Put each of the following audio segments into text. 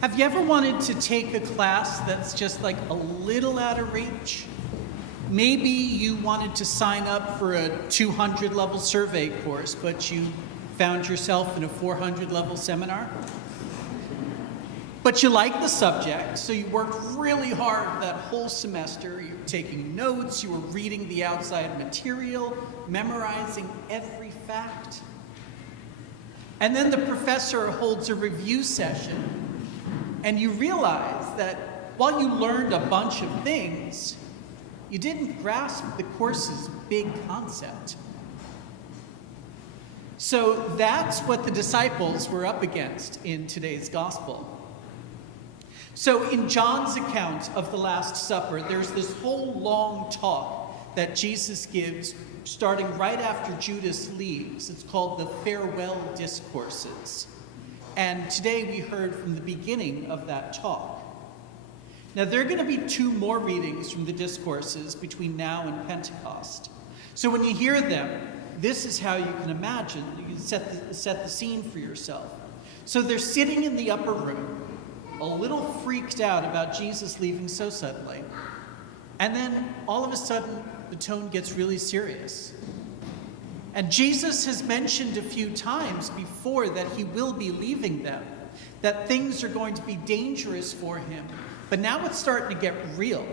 Have you ever wanted to take a class that's just like a little out of reach? Maybe you wanted to sign up for a 200-level survey course, but you found yourself in a 400-level seminar? But you like the subject, so you worked really hard that whole semester. You were taking notes, you were reading the outside material, memorizing every fact. And then the professor holds a review session, and you realize that while you learned a bunch of things, you didn't grasp the course's big concept. So that's what the disciples were up against in today's gospel. So in John's account of the Last Supper, there's this whole long talk that Jesus gives starting right after Judas leaves. It's called the Farewell Discourses. And today we heard from the beginning of that talk. Now there are going to be 2 more readings from the discourses between now and Pentecost. So when you hear them, this is how you can imagine. You can set the scene for yourself. So they're sitting in the upper room, a little freaked out about Jesus leaving so suddenly. And then all of a sudden, the tone gets really serious. And Jesus has mentioned a few times before that he will be leaving them, that things are going to be dangerous for him. But now it's starting to get real.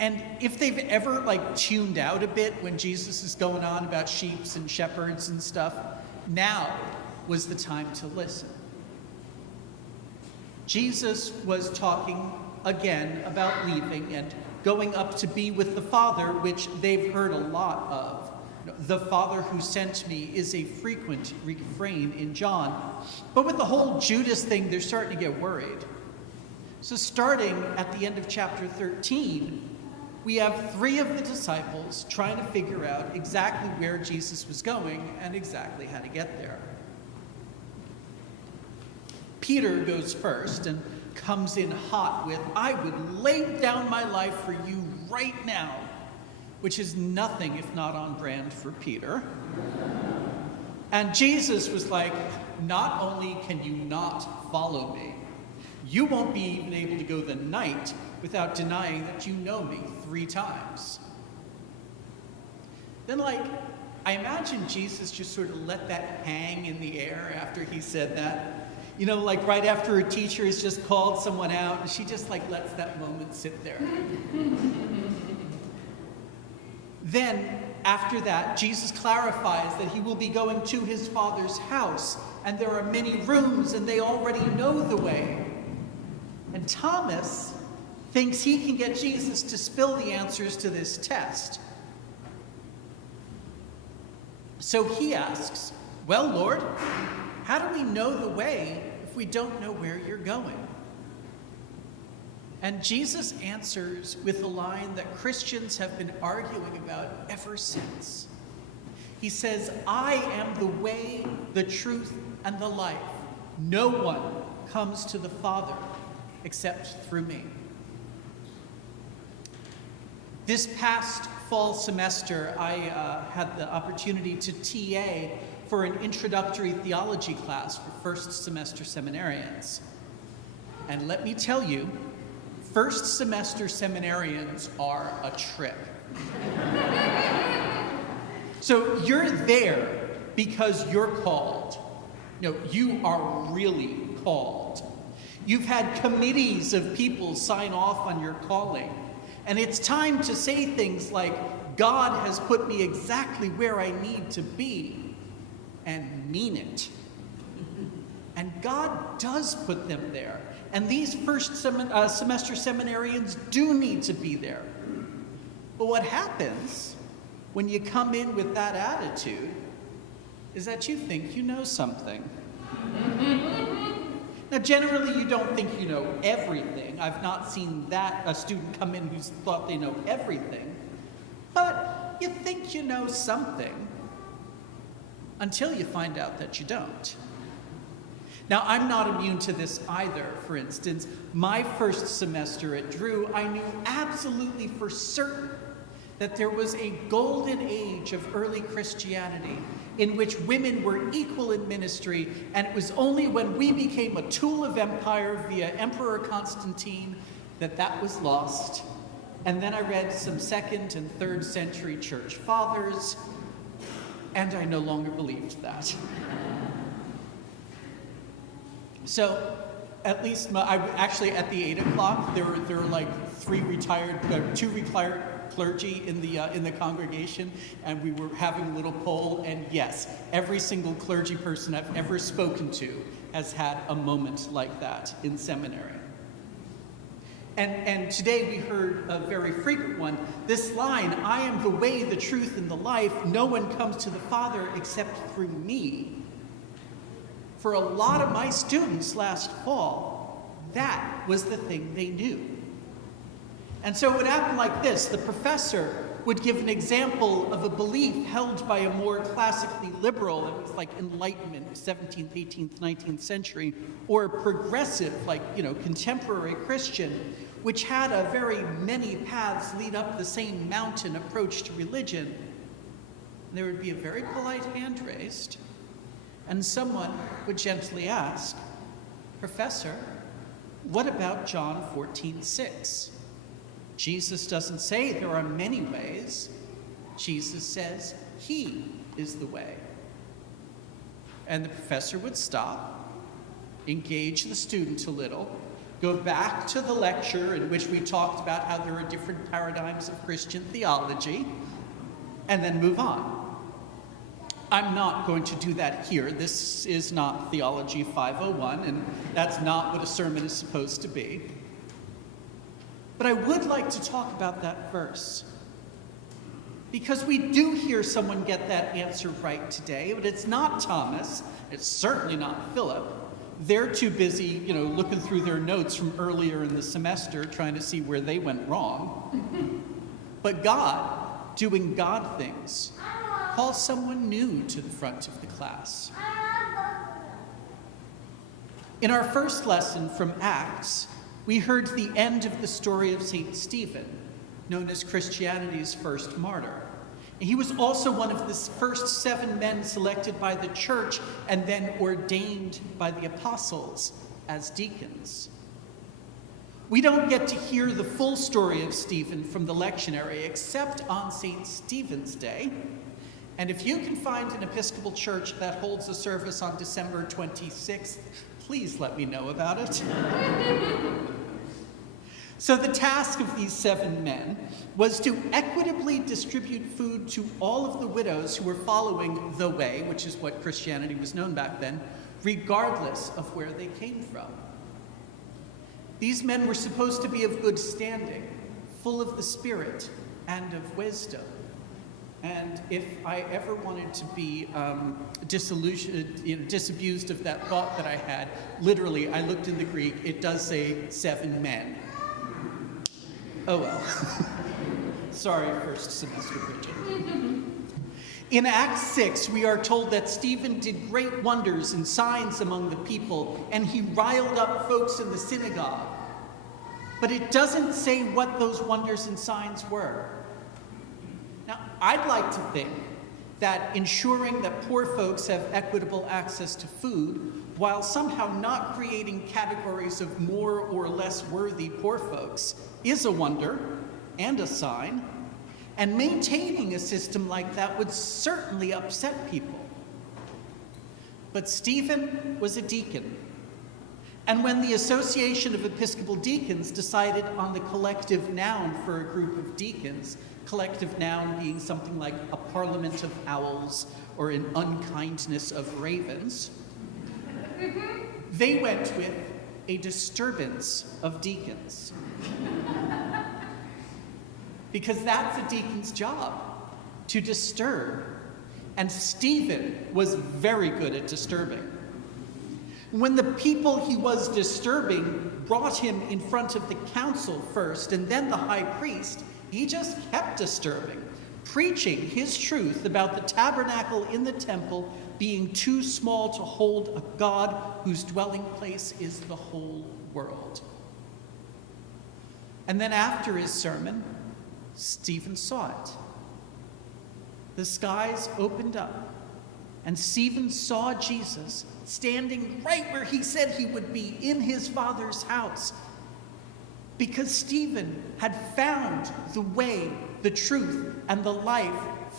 And if they've ever tuned out a bit when Jesus is going on about sheep and shepherds and stuff, now was the time to listen. Jesus was talking again about leaving and going up to be with the Father, which they've heard a lot of. The Father who sent me is a frequent refrain in John. But with the whole Judas thing, they're starting to get worried. So starting at the end of chapter 13, we have 3 of the disciples trying to figure out exactly where Jesus was going and exactly how to get there. Peter goes first and comes in hot with, "I would lay down my life for you right now," which is nothing if not on brand for Peter. And Jesus was like, "Not only can you not follow me, you won't be even able to go the night without denying that you know me 3 times. Then I imagine Jesus just sort of let that hang in the air after he said that. You know, right after a teacher has just called someone out, and she just lets that moment sit there. Then, after that, Jesus clarifies that he will be going to his Father's house, and there are many rooms, and they already know the way. And Thomas thinks he can get Jesus to spill the answers to this test. So he asks, "Well, Lord, how do we know the way if we don't know where you're going?" And Jesus answers with a line that Christians have been arguing about ever since. He says, "I am the way, the truth, and the life. No one comes to the Father except through me." This past fall semester, I had the opportunity to TA for an introductory theology class for first semester seminarians. And let me tell you, first semester seminarians are a trip. So you're there because you're called. No, you are really called. You've had committees of people sign off on your calling. And it's time to say things like, "God has put me exactly where I need to be," and mean it. And God does put them there. And these first semester seminarians do need to be there. But what happens when you come in with that attitude is that you think you know something. Now, generally, you don't think you know everything. I've not seen a student come in who's thought they know everything. But you think you know something until you find out that you don't. Now, I'm not immune to this either. For instance, my first semester at Drew, I knew absolutely for certain that there was a golden age of early Christianity in which women were equal in ministry, and it was only when we became a tool of empire via Emperor Constantine that was lost. And then I read some 2nd and 3rd century church fathers, and I no longer believed that. So, at least, actually at the 8 o'clock, there were like two retired clergy in the congregation, and we were having a little poll, and yes, every single clergy person I've ever spoken to has had a moment like that in seminary. And today we heard a very frequent one, this line, "I am the way, the truth, and the life. No one comes to the Father except through me." For a lot of my students last fall, that was the thing they knew. And so it would happen like this. The professor would give an example of a belief held by a more classically liberal, it was like Enlightenment, 17th, 18th, 19th century, or progressive, like, contemporary Christian, which had a very many paths lead up the same mountain approach to religion. And there would be a very polite hand raised, and someone would gently ask, "Professor, what about John 14:6? Jesus doesn't say there are many ways. Jesus says he is the way." And the professor would stop, engage the student a little, go back to the lecture in which we talked about how there are different paradigms of Christian theology, and then move on. I'm not going to do that here. This is not Theology 501, and that's not what a sermon is supposed to be. But I would like to talk about that verse, because we do hear someone get that answer right today, but it's not Thomas, it's certainly not Philip. They're too busy, looking through their notes from earlier in the semester, trying to see where they went wrong. But God, doing God things, calls someone new to the front of the class. In our first lesson from Acts, we heard the end of the story of St. Stephen, known as Christianity's first martyr. He was also one of the first 7 men selected by the church and then ordained by the apostles as deacons. We don't get to hear the full story of Stephen from the lectionary except on St. Stephen's Day. And if you can find an Episcopal church that holds a service on December 26th, please let me know about it. So the task of these 7 men was to equitably distribute food to all of the widows who were following the way, which is what Christianity was known back then, regardless of where they came from. These men were supposed to be of good standing, full of the Spirit and of wisdom. And if I ever wanted to be disabused of that thought that I had, literally, I looked in the Greek, it does say 7 men. Oh well. Sorry, first semester Brigid. In Acts 6, we are told that Stephen did great wonders and signs among the people, and he riled up folks in the synagogue. But it doesn't say what those wonders and signs were. Now, I'd like to think that ensuring that poor folks have equitable access to food, while somehow not creating categories of more or less worthy poor folks, is a wonder and a sign, and maintaining a system like that would certainly upset people. But Stephen was a deacon, and when the Association of Episcopal Deacons decided on the collective noun for a group of deacons, collective noun being something like a parliament of owls or an unkindness of ravens, they went with a disturbance of deacons. Because that's a deacon's job, to disturb. And Stephen was very good at disturbing. When the people he was disturbing brought him in front of the council first and then the high priest, he just kept disturbing, preaching his truth about the tabernacle in the temple being too small to hold a God whose dwelling place is the whole world. And then after his sermon, Stephen saw it. The skies opened up, and Stephen saw Jesus standing right where he said he would be, in his Father's house. Because Stephen had found the way, the truth, and the life,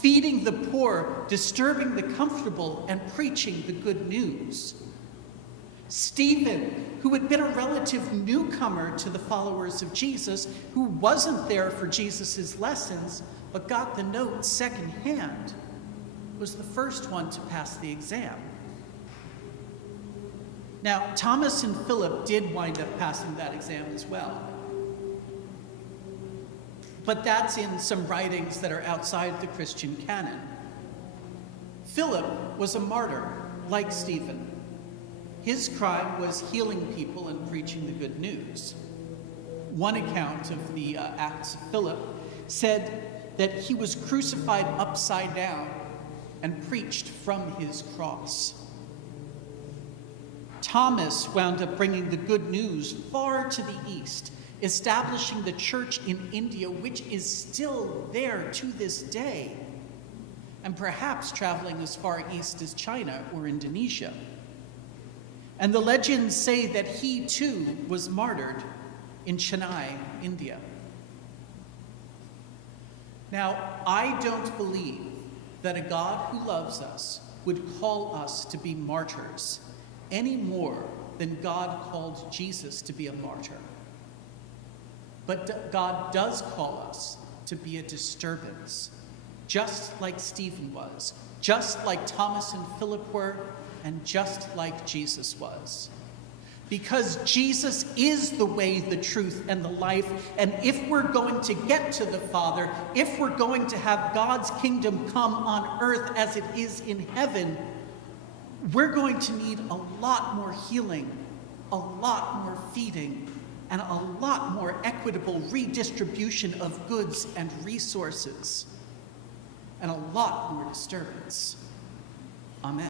feeding the poor, disturbing the comfortable, and preaching the good news. Stephen, who had been a relative newcomer to the followers of Jesus, who wasn't there for Jesus' lessons, but got the note secondhand, was the first one to pass the exam. Now, Thomas and Philip did wind up passing that exam as well. But that's in some writings that are outside the Christian canon. Philip was a martyr, like Stephen. His crime was healing people and preaching the good news. One account of the Acts of Philip said that he was crucified upside down and preached from his cross. Thomas wound up bringing the good news far to the east, establishing the church in India, which is still there to this day, and perhaps traveling as far east as China or Indonesia. And the legends say that he too was martyred in Chennai, India. Now, I don't believe that a God who loves us would call us to be martyrs any more than God called Jesus to be a martyr. But God does call us to be a disturbance, just like Stephen was, just like Thomas and Philip were, and just like Jesus was. Because Jesus is the way, the truth, and the life, and if we're going to get to the Father, if we're going to have God's kingdom come on earth as it is in heaven, we're going to need a lot more healing, a lot more feeding, and a lot more equitable redistribution of goods and resources, and a lot more disturbance. Amen.